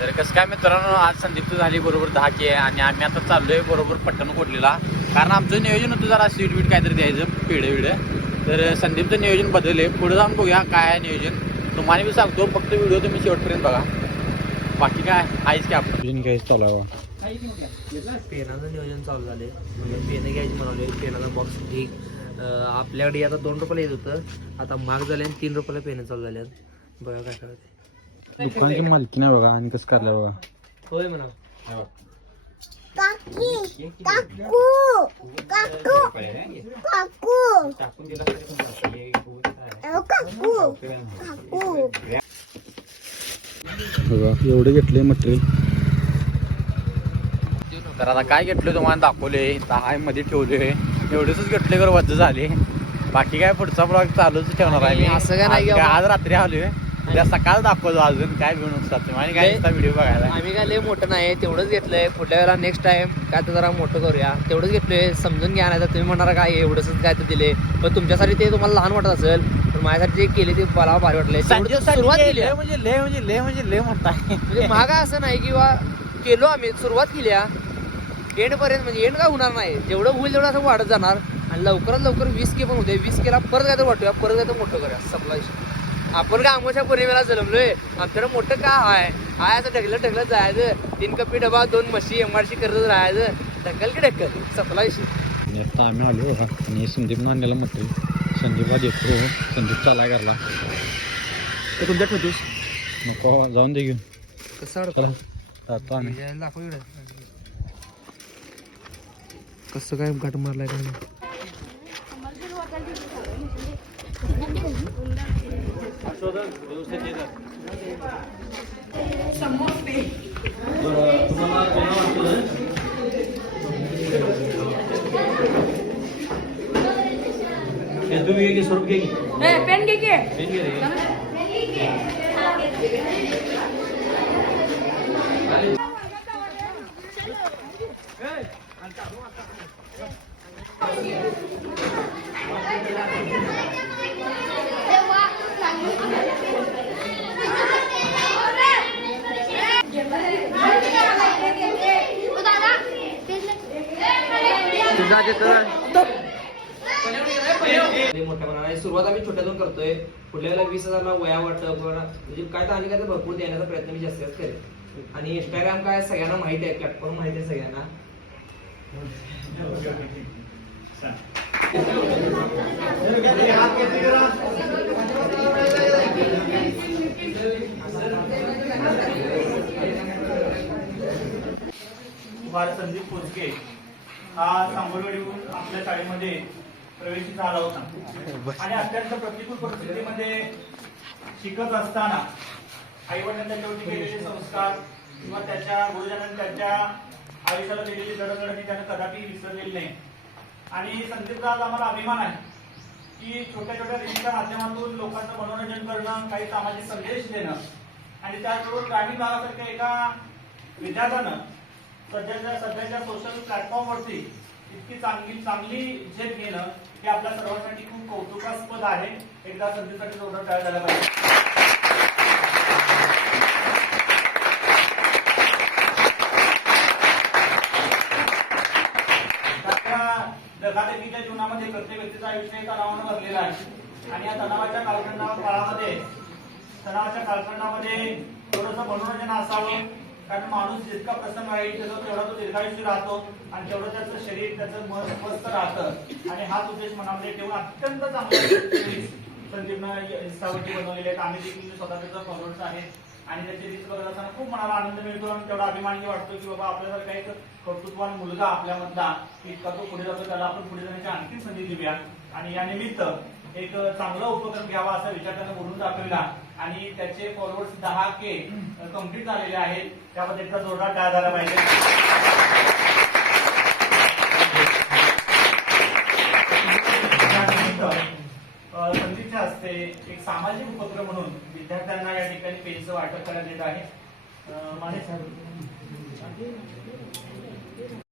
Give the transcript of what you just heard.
तर कसं काय मित्रांनो आज संदीप झाली बरोबर दहा के आणि आम्ही आता चाललोय बरोबर पट्टण कोटलेला कारण आमचं नियोजन होतं जरा स्वीट बीट काहीतरी द्यायचं पिढे विडे तर संदीपचं नियोजन बदलले पुढे जाऊन बघूया काय आहे नियोजन. तुम्हाला मी सांगतो फक्त व्हिडिओ तुम्ही शेवटपर्यंत बघा. बाकी काय आहेच की आपण. काय चालू आहे पेनाचं नियोजन चालू झाले म्हणजे पेनं घ्यायची म्हणाले पेनाचा बॉक्स ठीक आपल्याकडे आता दोन रुपयाला येत होतं. आता महाग झाले आणि तीन रुपयाला पेनं चालू झाले बघा काय करायचं. दुकानाची मालकी नाही बघा आणि कसं करलं बघा. होय म्हणा काकी काकू काकू काकू. अहो, काकू काकू. बघा एवढे घेतले मटेरियल. तर आता काय घेतलं तुम्हाला दाखवले. दहा मध्ये ठेवले. एवढेच घेतले कर वज झाले. बाकी काय पुढचा ब्लॉग चालूच ठेवणार आहे मी. असं काय नाही आज रात्री आलोय. उद्या सकाळ दाखवतो अजून काय घेऊन असतात आणि काय व्हिडिओ बघायला. आम्ही काय लय मोठं नाही तेवढंच घेतलंय. पुढल्या वेळेला नेक्स्ट टाइम काय तर जरा मोठं करूया. तेवढंच घेतलंय समजून घ्या नाही तर तुम्ही म्हणणार काय एवढंच काय तर दिले पण तुमच्यासाठी ते तुम्हाला लहान वाटत असेल पण माझ्यासाठी जे केले ते मला भारी वाटले सुरुवात केली. म्हणजे ले म्हणजे ले म्हणजे ले म्हणताय म्हणजे महाग असं नाही किंवा केलो आम्ही सुरुवात केली एंड पर्यंत म्हणजे एंड काय होणार नाही. जेवढं होईल तेवढं असं वाढत जाणार. आणि लवकरात लवकर वीस के पण होते वीस केला परत काय तर वाटूया परत काय तर मोठं करूया. सप्ला आपण काय आमोच्या पौर्णिमेला जन्मलोय. आमच्याकडे मोठं का आहे? हाय आता ढकलत ढकलत जायचं. तीन कपी डबा दोन म्हशी एमआरसी करत राहायचं. ढकल की ढकल. सप्ला आता आम्ही आलो आणि संदीप आणलेला मटेरियल संदीप आज येतो संदीप चालाय करला तर तुमच्या ठेवतोस नको जाऊन दे घेऊन. कसं जातो आम्ही. दाखव. कसं काय गाठ मारलाय काय नाही. पेन घे की तुझा तिथं लय मोठ्या प्रमाणात. सुरुवात आम्ही छोट्यातून करतोय. पुढल्या वेळेला वीस हजारला वया वाटतं किंवा म्हणजे काय तर आणि काय तर भरपूर देण्याचा प्रयत्न मी जास्तीत जास्त करेन. आणि इंस्टाग्राम काय सगळ्यांना माहिती आहे प्लॅटफॉर्म माहिती आहे सगळ्यांना. संदीप कोचके हा सांगोलवाडीहून आपल्या शाळेमध्ये प्रवेश झाला होता. आणि अत्यंत प्रतिकूल परिस्थितीमध्ये शिकत असताना आई वडिलांनी त्याच्यावरती केलेले संस्कार किंवा त्याच्या गुरुजनांनी त्याच्या आयुष्याला दिलेली जडजडणी त्यानं कदापि विसरलेली नाही. आणि संदीपचा आज आम्हाला अभिमान आहे की छोट्या छोट्या रील्सच्या माध्यमातून लोकांचं मनोरंजन करणं काही सामाजिक संदेश देणं आणि त्याचबरोबर ग्रामीण भागासारख्या एका विद्यार्थ्यानं सध्याच्या सध्याच्या सोशल प्लॅटफॉर्मवरती इतकी चांगली चांगली झेप घेणं हे आपल्या सर्वांसाठी खूप कौतुकास्पद आहे. एकदा संधीसाठी जोरदार तयार झाला पाहिजे. त्याच्या धकाधकीच्या जीवनामध्ये प्रत्येक व्यक्तीचं आयुष्य तणावानं भरलेलं आहे. आणि या तणावाच्या कालखंडा काळामध्ये तणावाच्या कालखंडामध्ये थोडंसं मनोरंजन असावं. कारण माणूस जितका प्रसन्न राहील त्याचा तेवढा तो दीर्घायुष्य राहतो आणि तेवढं त्याचं शरीर त्याचं मन स्वस्थ राहतं. आणि हा उद्देश मनामध्ये ठेवून अत्यंत चांगला संदीपनं बनवलेले आहेत. आम्ही देखील स्वतः त्याचा फॉलोअर्स आहेत. आणि त्याचे रील्स बघत असताना खूप मनाला आनंद मिळतो आणि तेवढा अभिमानही वाटतो की बाबा आपल्यासारखा एक कर्तृत्वान मुलगा आपल्यामधला इतका तो पुढे जातो. त्याला आपण पुढे जाण्याची आणखी संधी देऊया. आणि या निमित्त एक चांगला उपक्रम घ्यावा असा विचार त्यांना बोलून दाखविला. आणि त्याचे फॉलोअर्स दहा के कंप्लीट झालेले आहेत. त्यामध्ये एकदा जोरदार काय झाला पाहिजे. संधीच्या हस्ते एक सामाजिक उपक्रम म्हणून विद्यार्थ्यांना या ठिकाणी पेनचं वाटप करण्यात येत आहे. माने साहेब